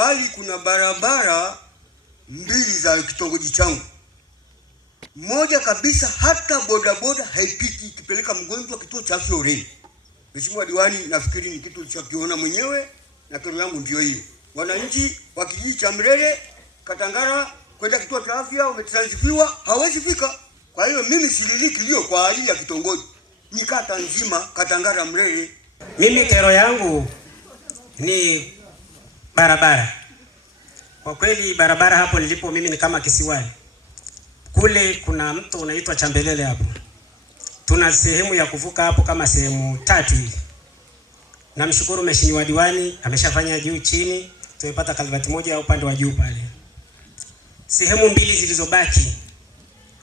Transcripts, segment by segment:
bali kuna barabara mbili za kitongoji changu. Moja kabisa hata bodaboda haipiti ikipeleka mgonjwa kituo cha afya Oreni. Mheshimiwa Diwani, nafikiri ni kitu ulichokiona mwenyewe na kero yangu ndio hiyo. Wananchi wa kijiji cha Mrere Katangara kwenda kituo cha afya wametransifiwa, hawezi fika. Kwa hiyo mimi sililiki lio kwa ajili ya kitongoji, ni kata nzima Katangara Mrere. Mimi kero yangu ni barabara. Kwa kweli barabara hapo nilipo mimi ni kama kisiwani. Kule kuna mto unaitwa Chambelele hapo. Tuna sehemu ya kuvuka hapo kama sehemu 3 hivi. Namshukuru Mheshimiwa Diwani ameshafanya juu chini, tumepata kalvati moja upande wa juu pale. Sehemu 2 zilizobaki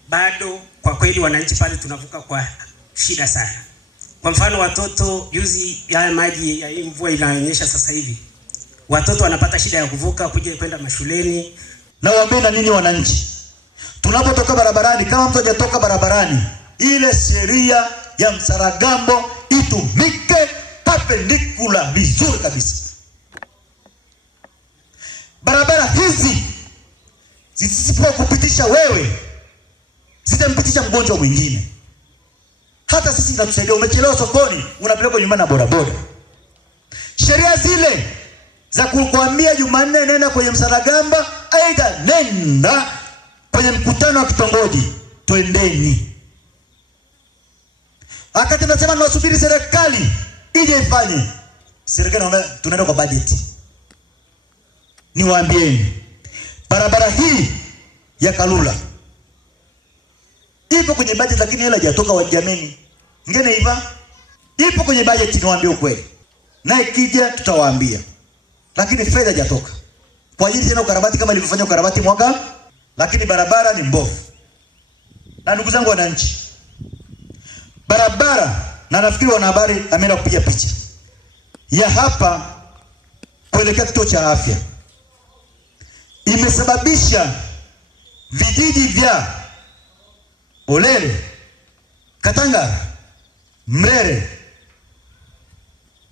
bado kwa kweli wananchi pale tunavuka kwa shida sana. Kwa mfano watoto, juzi ya maji ya mvua inanyesha sasa hivi, watoto wanapata shida ya kuvuka kuja kwenda mashuleni. Na waambie na nini wananchi, tunapotoka barabarani, kama mtu hajatoka barabarani, ile sheria ya Msaragambo itumike perpendicular vizuri kabisa. Barabara hizi zisipokupitisha wewe zitampitisha mgonjwa mwingine. Hata sisi tunatusaidia, umechelewa sokoni unapelekwa nyumbani na bodaboda. Sheria zile za kukuambia Jumanne nenda kwenye Msaragamba, aidha nenda kwenye mkutano wa kitongoji, twendeni. Wakati tunasema tunasubiri serikali ije ifanye, serikali inaomba tunaenda kwa budget. Niwaambieni, barabara hii ya Kalula ipo kwenye budget, lakini hela haijatoka wajameni. Ngene hiva ipo kwenye budget, niwaambie ukweli. Na ikija tutawaambia. Lakini fedha haijatoka kwa ajili tena ukarabati kama ilivyofanya ukarabati mwaka, lakini barabara ni mbovu. Na ndugu zangu wananchi, barabara, na nafikiri wanahabari ameenda kupiga picha ya hapa kuelekea kituo cha afya, imesababisha vijiji vya Olele, Katangara, Mrere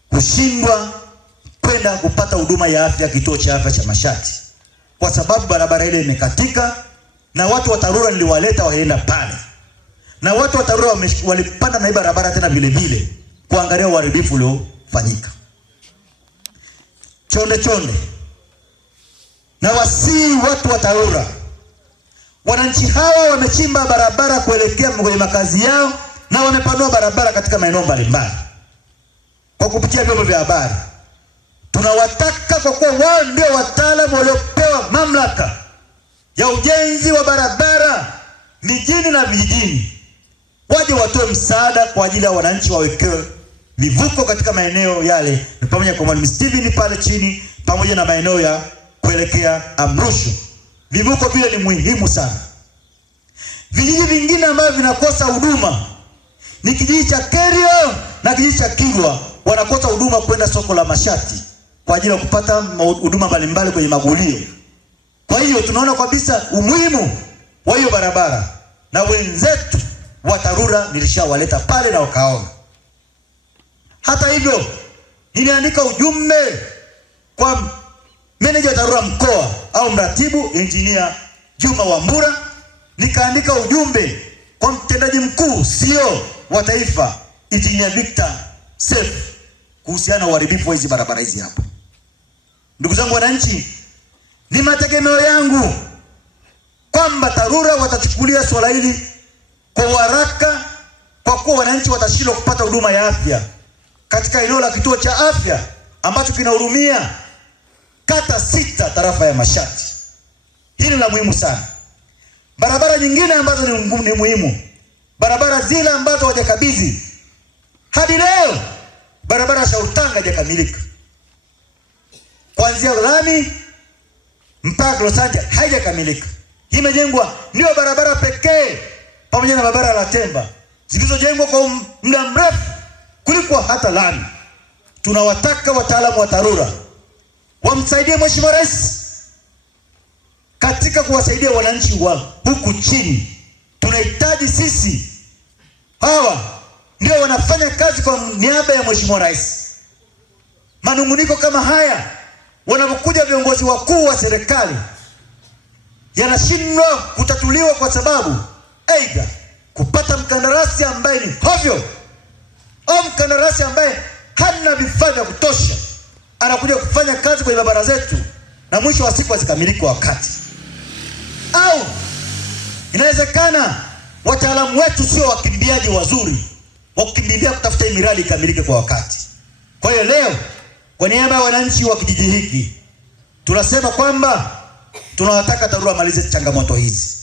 kushindwa kwenda kupata huduma ya afya kituo cha afya cha Mashati kwa sababu barabara ile imekatika. Na watu wa TARURA niliwaleta waenda pale, na watu wa TARURA walipanda na barabara tena vile vile kuangalia uharibifu uliofanyika. Chonde na wasii watu wa TARURA, wananchi hawa wamechimba barabara kuelekea kwenye makazi yao na wamepanua barabara katika maeneo mbalimbali. Kwa kupitia vyombo vya habari tunawataka, kwa kuwa wao ndio wataalamu waliopewa mamlaka ya ujenzi wa barabara mijini na vijijini, waje watoe msaada kwa ajili ya wananchi, wawekewe vivuko katika maeneo yale, pamoja kwa Mwalimu Steven pale chini, pamoja na maeneo ya kuelekea Amrushu. Vivuko vile ni muhimu sana. Vijiji vingine ambavyo vinakosa huduma ni kijiji cha Kerio na kijiji cha Kilwa, wanakosa huduma kwenda soko la Mashati kwa ajili ya kupata huduma mbalimbali kwenye magulio. Kwa hiyo tunaona kabisa umuhimu wa hiyo barabara, na wenzetu wa TARURA nilishawaleta pale na wakaona. Hata hivyo niliandika ujumbe kwa meneja wa TARURA mkoa au mratibu engineer Juma Wambura, nikaandika ujumbe kwa mtendaji mkuu CEO wa taifa engineer Victor Seif kuhusiana na uharibifu wa hizi barabara hizi hapa. Ndugu zangu wananchi, ni mategemeo yangu kwamba TARURA watachukulia swala hili kwa haraka, kwa kuwa wananchi watashindwa kupata huduma ya afya katika eneo la kituo cha afya ambacho kinahudumia kata 6 tarafa ya Mashati. Hili la muhimu sana. Barabara nyingine ambazo ni muhimu, barabara zile ambazo hawajakabidhi hadi leo, barabara ya Shautanga haijakamilika. Kuanzia lami mpaka Losanja haijakamilika. Imejengwa ndio barabara pekee pamoja na barabara la Temba zilizojengwa kwa muda mrefu kuliko hata lami. Tunawataka wataalamu wa TARURA wamsaidie Mheshimiwa Rais katika kuwasaidia wananchi wa huku chini. Tunahitaji sisi, hawa ndio wanafanya kazi kwa niaba ya Mheshimiwa Rais. Manunguniko kama haya wanapokuja viongozi wakuu wa serikali yanashindwa kutatuliwa kwa sababu aidha kupata mkandarasi ambaye ni hovyo au mkandarasi ambaye hana vifaa vya kutosha, anakuja kufanya kazi kwenye barabara zetu na mwisho wa siku asikamilike kwa wakati. Au inawezekana wataalamu wetu sio wakimbiaji wazuri wa kukimbilia kutafuta miradi ikamilike kwa wakati. Kwa hiyo leo kwa niaba ya wananchi wa kijiji hiki tunasema kwamba tunawataka TARURA malize changamoto hizi.